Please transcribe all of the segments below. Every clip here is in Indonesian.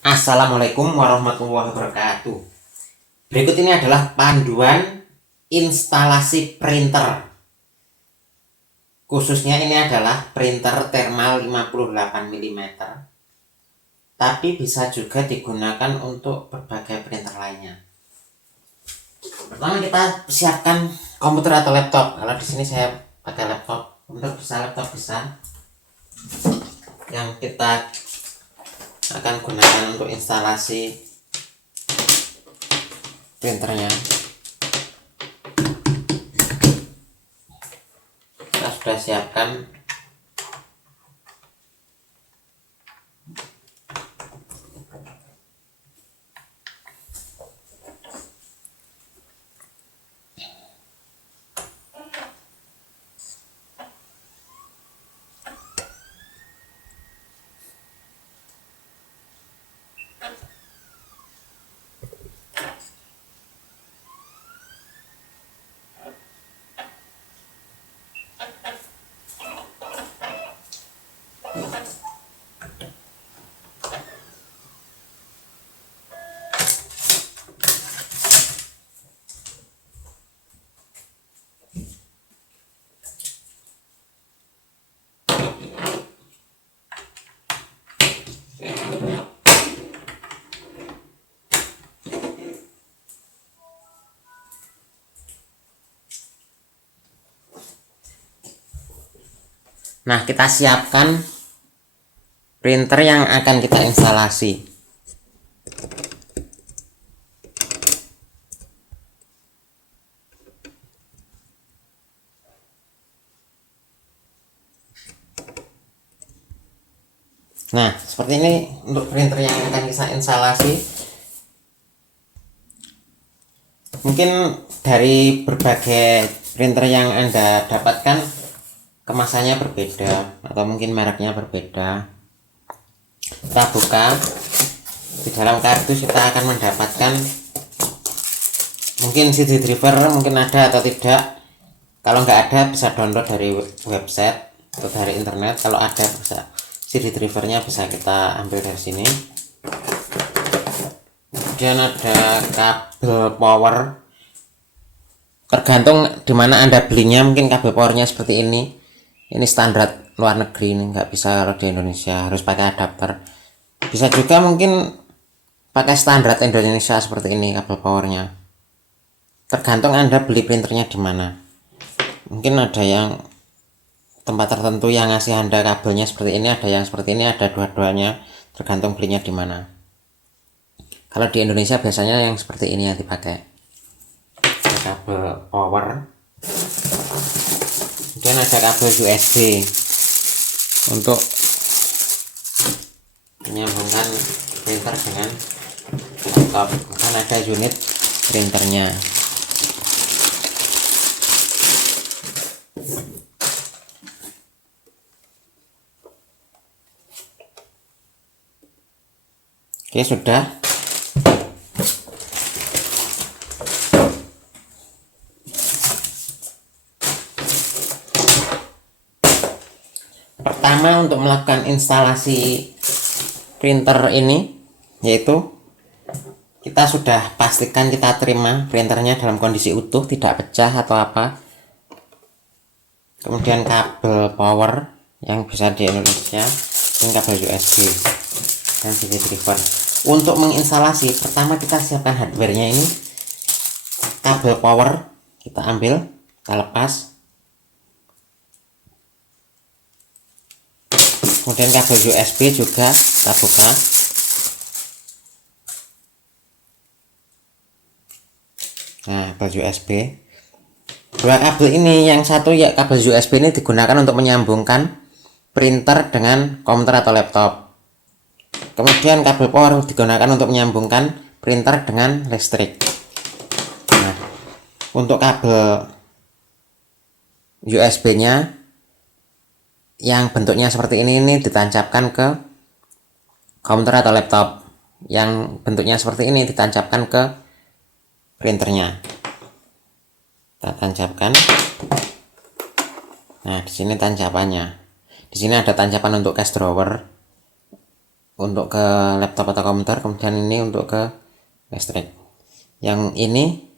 Assalamualaikum warahmatullahi wabarakatuh. Berikut ini adalah panduan instalasi printer. Khususnya ini adalah printer thermal 58 mm. Tapi bisa juga digunakan untuk berbagai printer lainnya. Pertama kita siapkan komputer atau laptop. Kalau di sini saya pakai laptop. Komputer bisa, laptop bisa. Yang kita akan gunakan untuk instalasi printernya. Kita sudah siapkan Nah, kita siapkan printer yang akan kita instalasi. Nah, seperti ini untuk printer yang akan kita instalasi. Mungkin dari berbagai printer yang Anda dapatkan kemasannya berbeda atau mungkin mereknya berbeda. Kita buka, di dalam kardus kita akan mendapatkan mungkin CD driver, mungkin ada atau tidak. Kalau nggak ada bisa download dari website atau dari internet. Kalau ada bisa CD drivernya bisa kita ambil dari sini. Kemudian ada kabel power, tergantung dimana Anda belinya. Mungkin kabel powernya seperti ini standar luar negeri, ini nggak bisa kalau di Indonesia, harus pakai adapter. Bisa juga mungkin pakai standar Indonesia seperti ini kabel powernya, tergantung Anda beli printernya di mana. Mungkin ada yang tempat tertentu yang ngasih Anda kabelnya seperti ini, ada yang seperti ini, ada dua-duanya, tergantung belinya di mana. Kalau di Indonesia biasanya yang seperti ini yang dipakai, kabel power. Kemudian ada kabel USB untuk menyambungkan printer dengan laptop. Kemudian ada unit printernya. Oke, sudah. Pertama, untuk melakukan instalasi printer ini, yaitu kita sudah pastikan kita terima printernya dalam kondisi utuh, tidak pecah atau apa. Kemudian kabel power yang bisa di Indonesia, dan kabel USB dan CD driver. Untuk menginstalasi, pertama kita siapkan hardware-nya ini. Kabel power kita ambil, kita lepas. Kemudian kabel USB juga kita buka. Nah, kabel USB. Dua kabel ini, yang satu ya kabel USB ini digunakan untuk menyambungkan printer dengan komputer atau laptop. Kemudian kabel power digunakan untuk menyambungkan printer dengan listrik. Nah, untuk kabel USB-nya yang bentuknya seperti ini ditancapkan ke komputer atau laptop. Yang bentuknya seperti ini ditancapkan ke printernya. Kita tancapkan. Nah, di sini tancapannya. Di sini ada tancapan untuk cash drawer. untuk ke laptop atau komputer, kemudian ini untuk ke listrik. Yang ini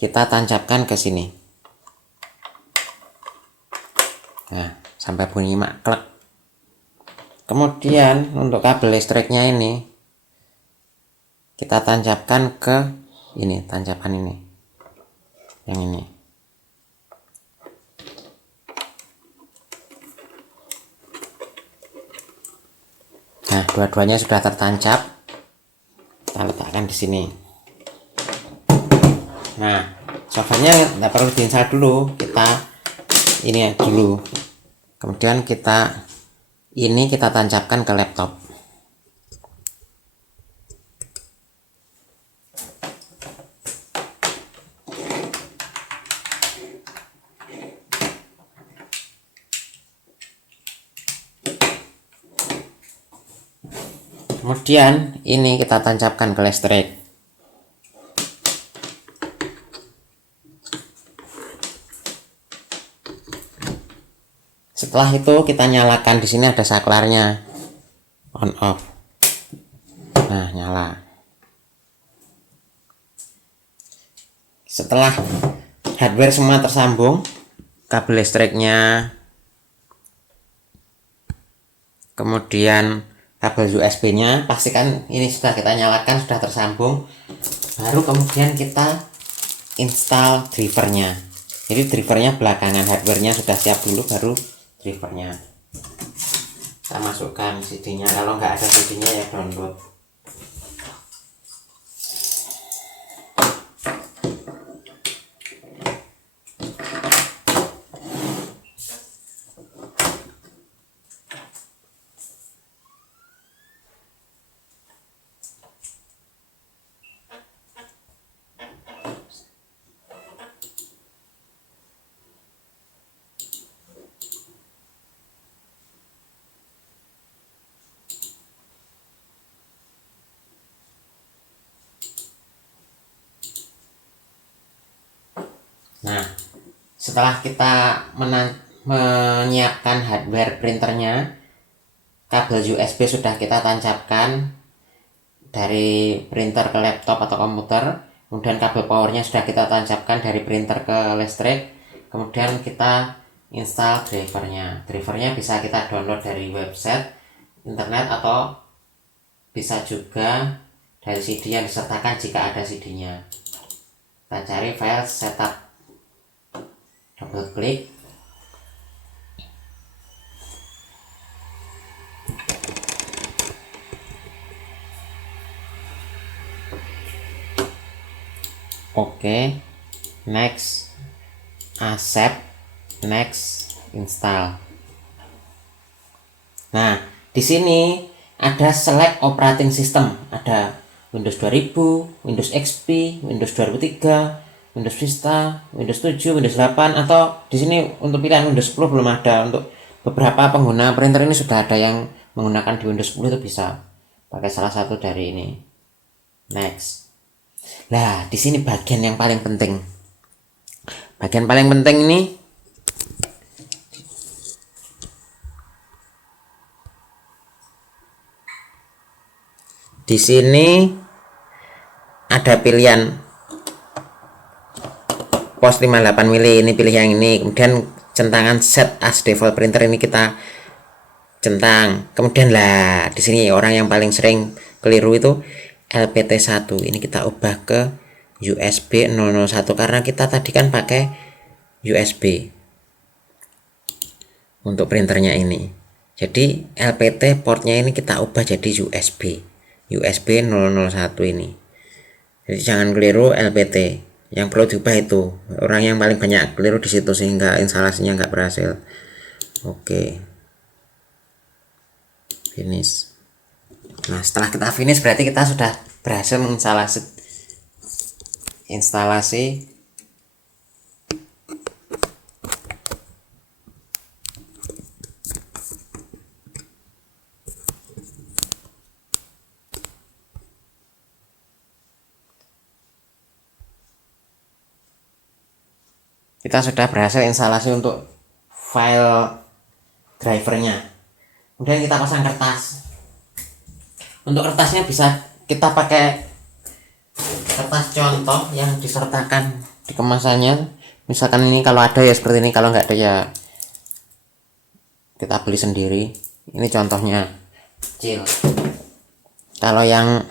kita tancapkan ke sini. Nah, sampai bunyi maklek. Kemudian untuk kabel listriknya ini kita tancapkan ke ini, tancapan ini, yang ini. Nah, dua-duanya sudah tertancap. Kita letakkan di sini. Nah, softwarenya nggak perlu diinstal dulu, kita ini ya dulu. Kemudian kita tancapkan ke laptop. Kemudian ini kita tancapkan ke listrik. Setelah itu kita nyalakan, di sini ada saklarnya, on off. Nah, nyala. Setelah hardware semua tersambung, kabel listriknya, kemudian kabel USB-nya, pastikan ini sudah kita nyalakan, sudah tersambung. Baru kemudian kita install drivernya. Jadi drivernya belakangan, hardware-nya sudah siap dulu, baru drivernya. Kita masukkan CD-nya, kalau nggak ada CD-nya ya download. Nah, setelah kita menyiapkan hardware printernya, kabel USB sudah kita tancapkan dari printer ke laptop atau komputer, kemudian kabel powernya sudah kita tancapkan dari printer ke listrik, kemudian kita install drivernya. Drivernya bisa kita download dari website internet atau bisa juga dari CD yang disertakan jika ada CD-nya. Kita cari file setup, double klik. Oke, next, accept, next, install. Nah, di sini ada select operating system, ada Windows 2000, Windows XP, Windows 2003, Windows Vista, Windows 7, Windows 8, atau di sini untuk pilihan Windows 10 belum ada. Untuk beberapa pengguna printer ini sudah ada yang menggunakan di Windows 10, itu bisa pakai salah satu dari ini. Next. Nah, di sini bagian yang paling penting. Bagian paling penting ini di sini ada pilihan pos 58 mili, ini pilih yang ini. Kemudian centangan set as default printer ini kita centang. Kemudian lah di sini orang yang paling sering keliru itu LPT1. Ini kita ubah ke USB 001 karena kita tadi kan pakai USB untuk printernya ini. Jadi LPT portnya ini kita ubah jadi USB 001 ini. Jadi jangan keliru LPT. Yang perlu diubah itu. Orang yang paling banyak keliru di situ sehingga instalasinya nggak berhasil. Oke. Finish. Nah, setelah kita finish berarti kita sudah berhasil instalasi kita sudah berhasil instalasi untuk file drivernya. Kemudian kita pasang kertas. Untuk kertasnya bisa kita pakai kertas contoh yang disertakan di kemasannya. Misalkan ini kalau ada ya seperti ini, kalau nggak ada ya kita beli sendiri. Ini contohnya kecil. Kalau yang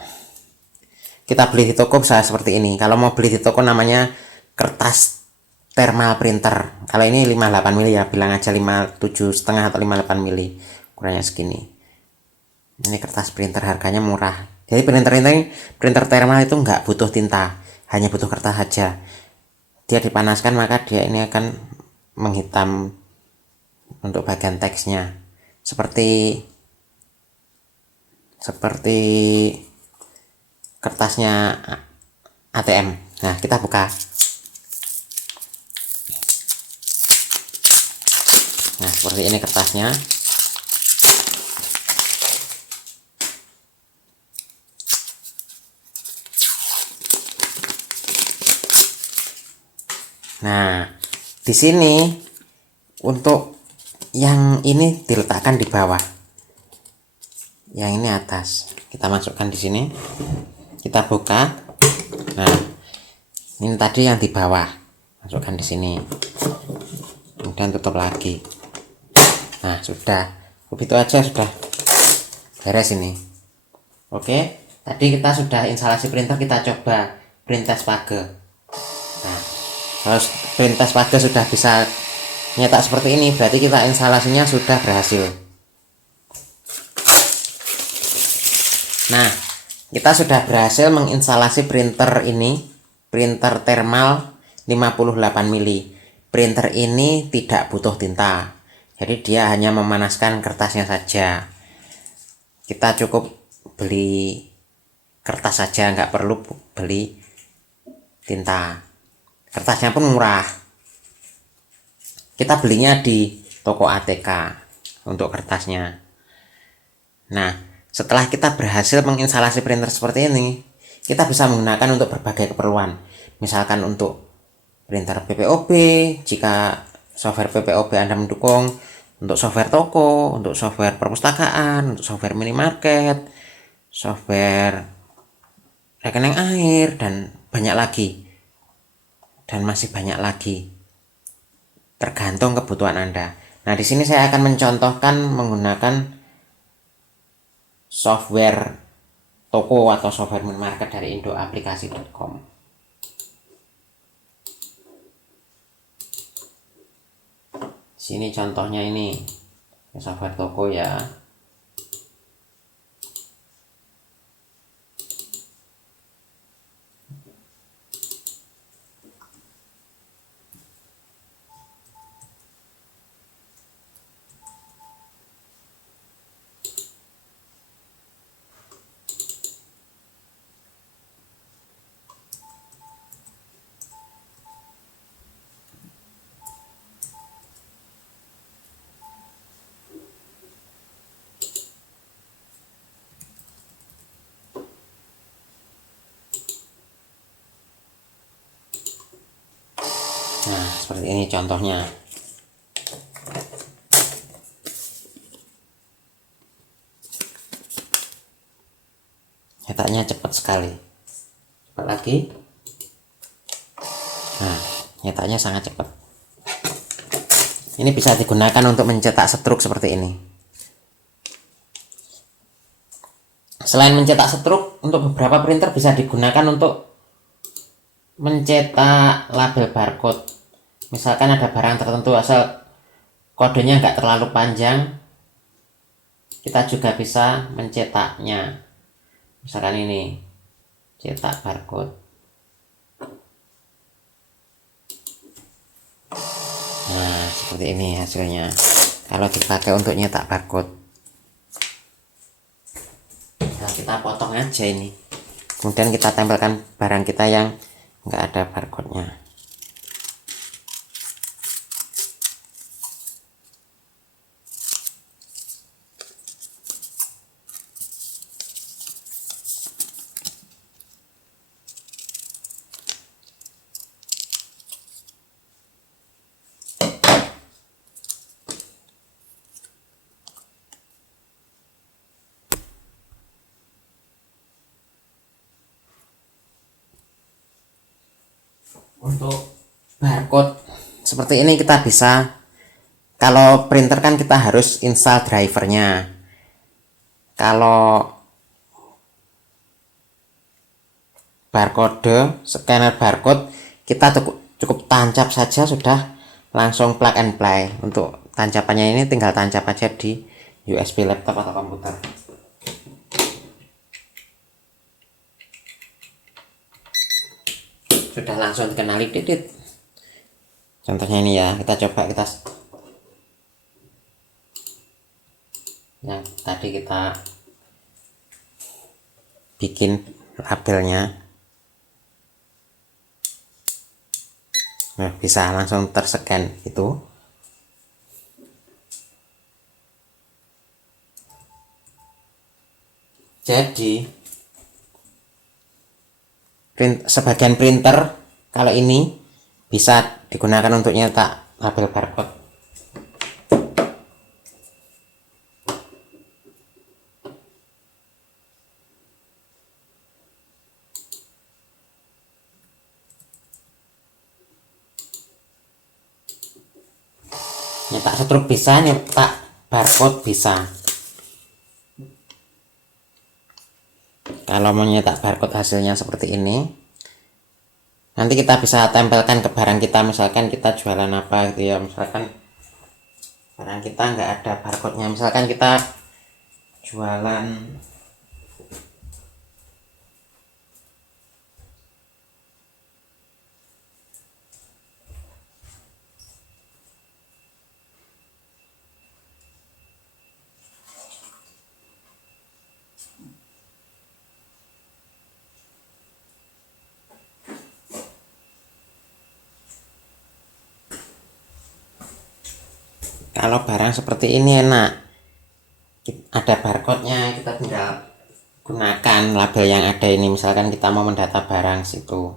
kita beli di toko bisa seperti ini. Kalau mau beli di toko namanya kertas thermal printer. Kalau ini 58 mili ya, bilang aja 57,5 atau 58 mili, ukurannya segini. Ini kertas printer, harganya murah. Jadi printer thermal itu nggak butuh tinta, hanya butuh kertas saja. Dia dipanaskan maka dia ini akan menghitam untuk bagian teksnya, seperti kertasnya ATM. Nah, kita buka. Nah, seperti ini kertasnya. Nah, di sini untuk yang ini diletakkan di bawah, yang ini atas. Kita masukkan di sini, kita buka. Nah, ini tadi yang di bawah, masukkan di sini, kemudian tutup lagi. Nah, sudah, begitu aja sudah beres ini. Oke, tadi kita sudah instalasi printer, kita coba print test page. Nah, kalau print test page sudah bisa nyetak seperti ini, berarti kita instalasinya sudah berhasil. Nah, kita sudah berhasil menginstalasi printer ini, printer thermal 58 mili. Printer ini tidak butuh tinta, jadi dia hanya memanaskan kertasnya saja. Kita cukup beli kertas saja, nggak perlu beli tinta. Kertasnya pun murah. Kita belinya di toko ATK untuk kertasnya. Nah, setelah kita berhasil menginstalasi printer seperti ini, kita bisa menggunakan untuk berbagai keperluan. Misalkan untuk printer PPOB, jika software PPOB Anda mendukung, untuk software toko, untuk software perpustakaan, untuk software minimarket, software rekening air, dan banyak lagi. Dan masih banyak lagi. Tergantung kebutuhan Anda. Nah, di sini saya akan mencontohkan menggunakan software toko atau software minimarket dari indoaplikasi.com. Sini contohnya ini software toko ya. Nah, seperti ini contohnya. Nyetaknya cepat sekali. Cepat lagi. Nah, nyetaknya sangat cepat. Ini bisa digunakan untuk mencetak stroke seperti ini. Selain mencetak stroke, untuk beberapa printer bisa digunakan untuk mencetak label barcode. Misalkan ada barang tertentu, asal kodenya nggak terlalu panjang, kita juga bisa mencetaknya. Misalkan ini, cetak barcode. Nah, seperti ini hasilnya. Kalau dipakai untuk nyetak barcode, nah, kita potong aja ini. Kemudian kita tempelkan barang kita yang nggak ada barcode-nya. Untuk barcode seperti ini kita bisa, kalau printer kan kita harus install drivernya. Kalau barcode, scanner barcode, kita cukup tancap saja sudah langsung plug and play. Untuk tancapannya ini tinggal tancap aja di USB laptop atau komputer. Sudah langsung dikenali titit. Contohnya ini ya, kita coba yang tadi kita bikin labelnya. Nah, bisa langsung terscan itu. Jadi sebagian printer kalau ini bisa digunakan untuk nyetak label barcode. Nyetak stroke bisa, nyetak barcode bisa. Kalau mau nyetak barcode hasilnya seperti ini, nanti kita bisa tempelkan ke barang kita. Misalkan kita jualan apa gitu ya, misalkan barang kita nggak ada barcode-nya, misalkan kita jualan kalau barang seperti ini enak, ada barcode-nya, kita tinggal gunakan label yang ada ini. Misalkan kita mau mendata barang situ,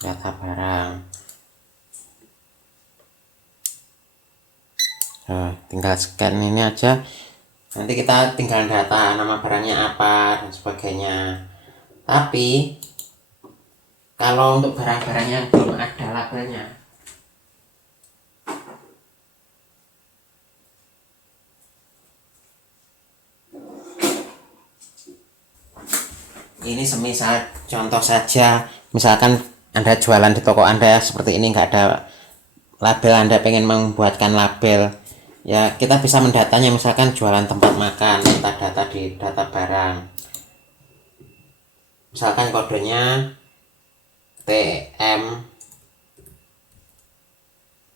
data barang, nah, tinggal scan ini aja, nanti kita tinggal data nama barangnya apa dan sebagainya. Tapi kalau untuk barang-barang yang belum ada labelnya, ini semisal contoh saja, misalkan Anda jualan di toko Anda seperti ini, nggak ada label, Anda pengen membuatkan label ya, kita bisa mendatanya. Misalkan jualan tempat makan, kita data di data barang, misalkan kodenya TM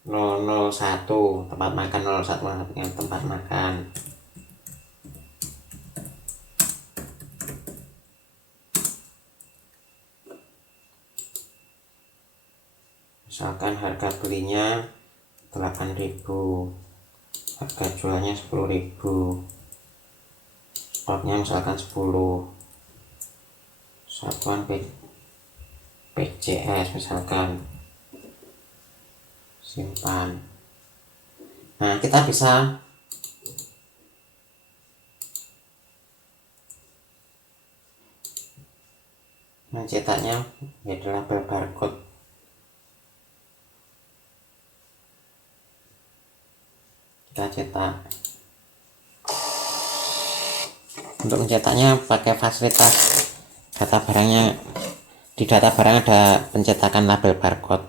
001, tempat makan 01, tempat makan. Misalkan harga belinya 8.000, harga jualnya 10.000, stoknya misalkan 10, satuan PCS misalkan, simpan. Nah, kita bisa mencetaknya menjadi label barcode. Kita cetak. Untuk mencetaknya pakai fasilitas data barangnya. Di data barang ada pencetakan label barcode.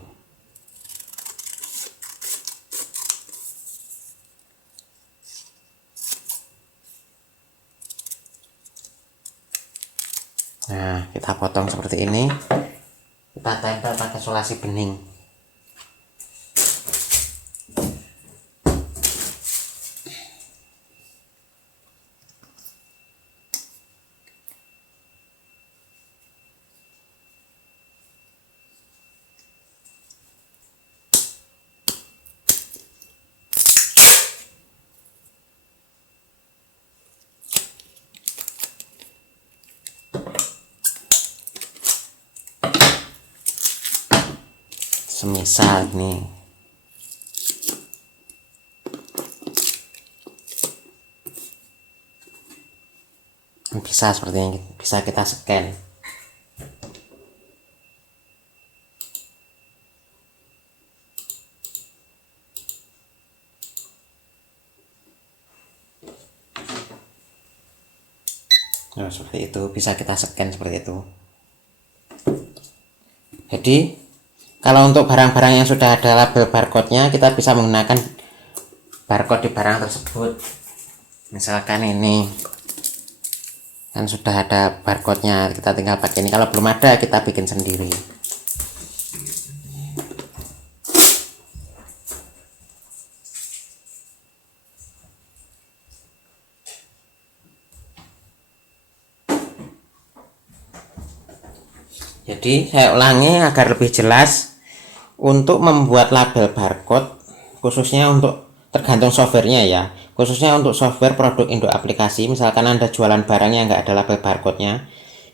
Nah, kita potong seperti ini, kita tempel pakai sulasi bening. Semisal nih, bisa seperti ini, bisa kita scan. Nah, seperti itu, bisa kita scan seperti itu. Jadi kalau untuk barang-barang yang sudah ada label barcode-nya, kita bisa menggunakan barcode di barang tersebut. Misalkan ini kan sudah ada barcode-nya, kita tinggal pakai ini. Kalau belum ada, kita bikin sendiri. Jadi saya ulangi agar lebih jelas. Untuk membuat label barcode, khususnya untuk tergantung softwarenya ya, khususnya untuk software produk Indo aplikasi, misalkan Anda jualan barang yang nggak ada label barcode-nya,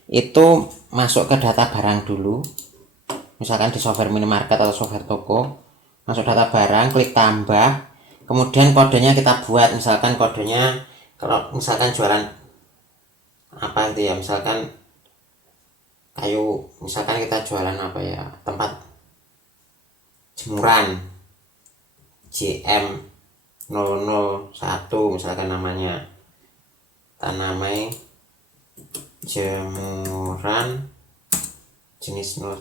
itu masuk ke data barang dulu. Misalkan di software minimarket atau software toko, masuk data barang, klik tambah, kemudian kodenya kita buat. Misalkan kodenya, kalau misalkan jualan apa itu ya, misalkan kayu, misalkan kita jualan apa ya, tempat jemuran JM001 misalkan namanya, tanamai jemuran jenis 01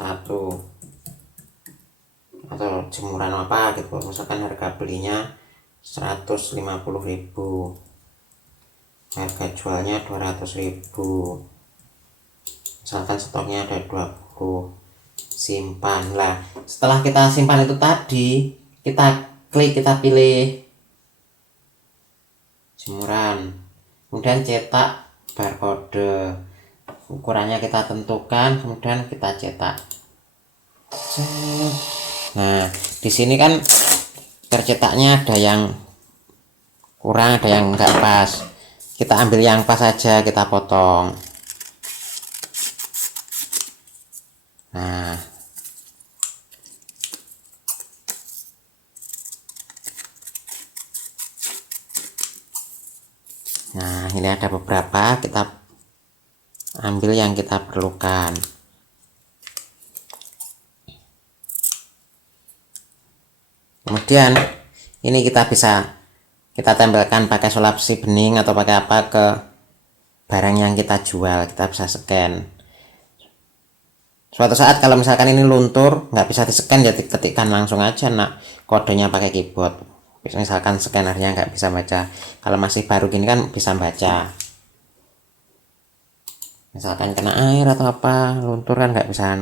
atau jemuran apa gitu, misalkan harga belinya 150.000, harga jualnya 200.000, misalkan stoknya ada 20, simpan. Lah setelah kita simpan itu tadi, kita klik, kita pilih jemuran, kemudian cetak barcode, ukurannya kita tentukan, kemudian kita cetak. Nah di sini kan tercetaknya ada yang kurang, ada yang enggak pas, kita ambil yang pas saja, kita potong. Nah ini ada beberapa, kita ambil yang kita perlukan. Kemudian ini kita bisa kita tempelkan pakai solapsi bening atau pakai apa ke barang yang kita jual, kita bisa scan. Suatu saat kalau misalkan ini luntur, nggak bisa di scan, ya ketikkan langsung aja kodenya pakai keyboard. Misalkan scannernya nggak bisa baca, kalau masih baru gini kan bisa baca. Misalkan kena air atau apa, luntur kan nggak bisa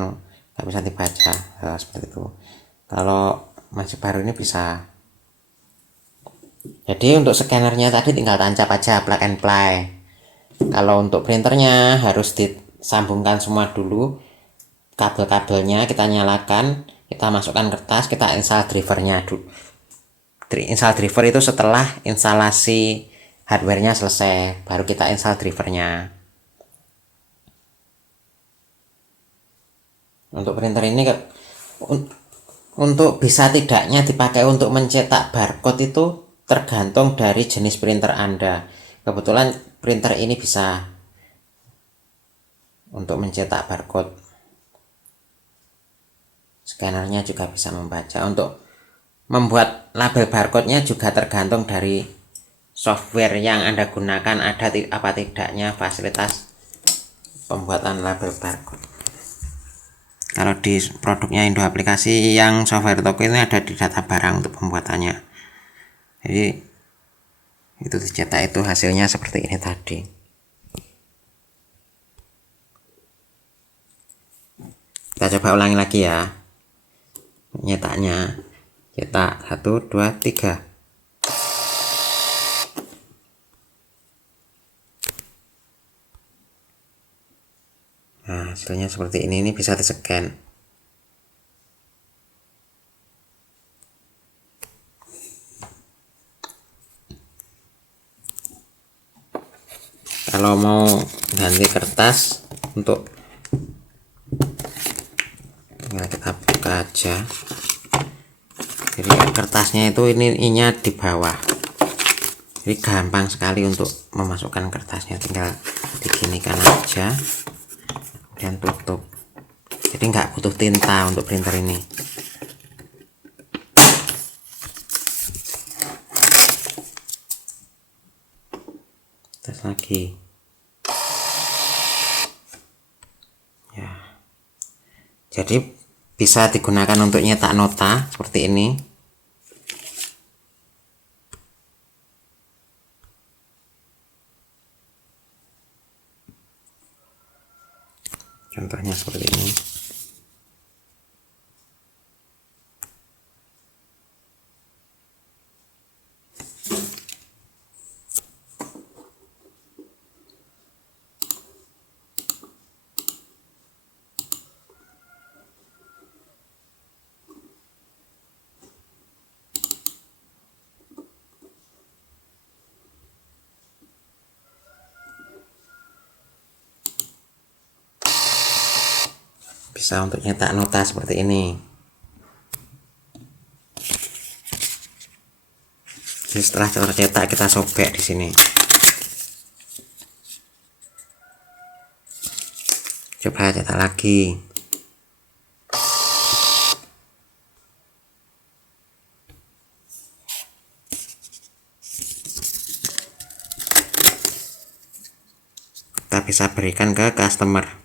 dibaca. Nah, seperti itu. Kalau masih baru ini bisa. Jadi untuk scannernya tadi tinggal tancap aja, plug and play. Kalau untuk printernya harus disambungkan semua dulu, kabel-kabelnya kita nyalakan, kita masukkan kertas, kita install drivernya dulu. Install driver itu setelah instalasi hardwarenya selesai, baru kita install drivernya. Untuk printer ini untuk bisa tidaknya dipakai untuk mencetak barcode itu tergantung dari jenis printer Anda. Kebetulan printer ini bisa untuk mencetak barcode, scannernya juga bisa membaca. Untuk membuat label barcode-nya juga tergantung dari software yang Anda gunakan, ada apa tidaknya fasilitas pembuatan label barcode. Kalau di produknya Indo aplikasi yang software toko ini ada di data barang untuk pembuatannya. Jadi itu dicetak, itu hasilnya seperti ini tadi. Kita coba ulangi lagi ya nyetaknya. Cetak 1, 2, 3. Nah hasilnya seperti ini bisa di scan. Kalau mau ganti kertas, untuk kita buka aja. Jadi kertasnya itu ininya di bawah. Jadi gampang sekali untuk memasukkan kertasnya, tinggal diginikan aja dan tutup. Jadi nggak butuh tinta untuk printer ini. Tes lagi ya. Jadi bisa digunakan untuk nyetak nota seperti ini. Contohnya seperti ini. Bisa untuk nyetak nota seperti ini. Jadi setelah tercetak kita sobek di sini. Coba cetak lagi. Kita bisa berikan ke customer.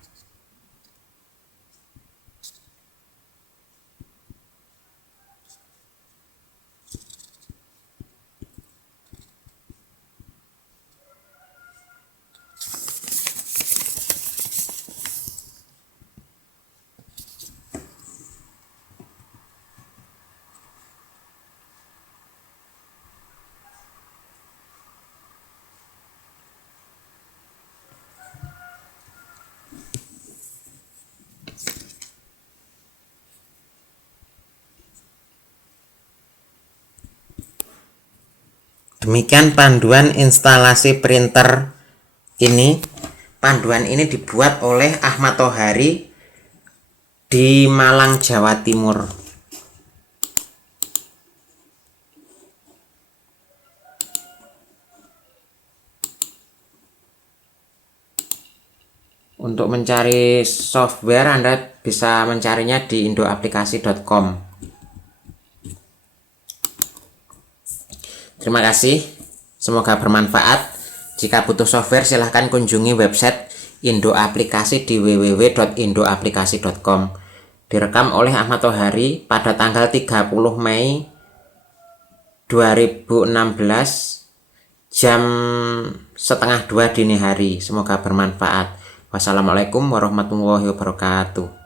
Demikian panduan instalasi printer ini. Panduan ini dibuat oleh Ahmad Tohari di Malang, Jawa Timur. Untuk mencari software Anda bisa mencarinya di indoaplikasi.com. Terima kasih, semoga bermanfaat. Jika butuh software silahkan kunjungi website Indo Aplikasi di www.indoaplikasi.com. Direkam oleh Ahmad Tohari pada tanggal 30 Mei 2016 jam 1:30 dini hari. Semoga bermanfaat. Wassalamualaikum warahmatullahi wabarakatuh.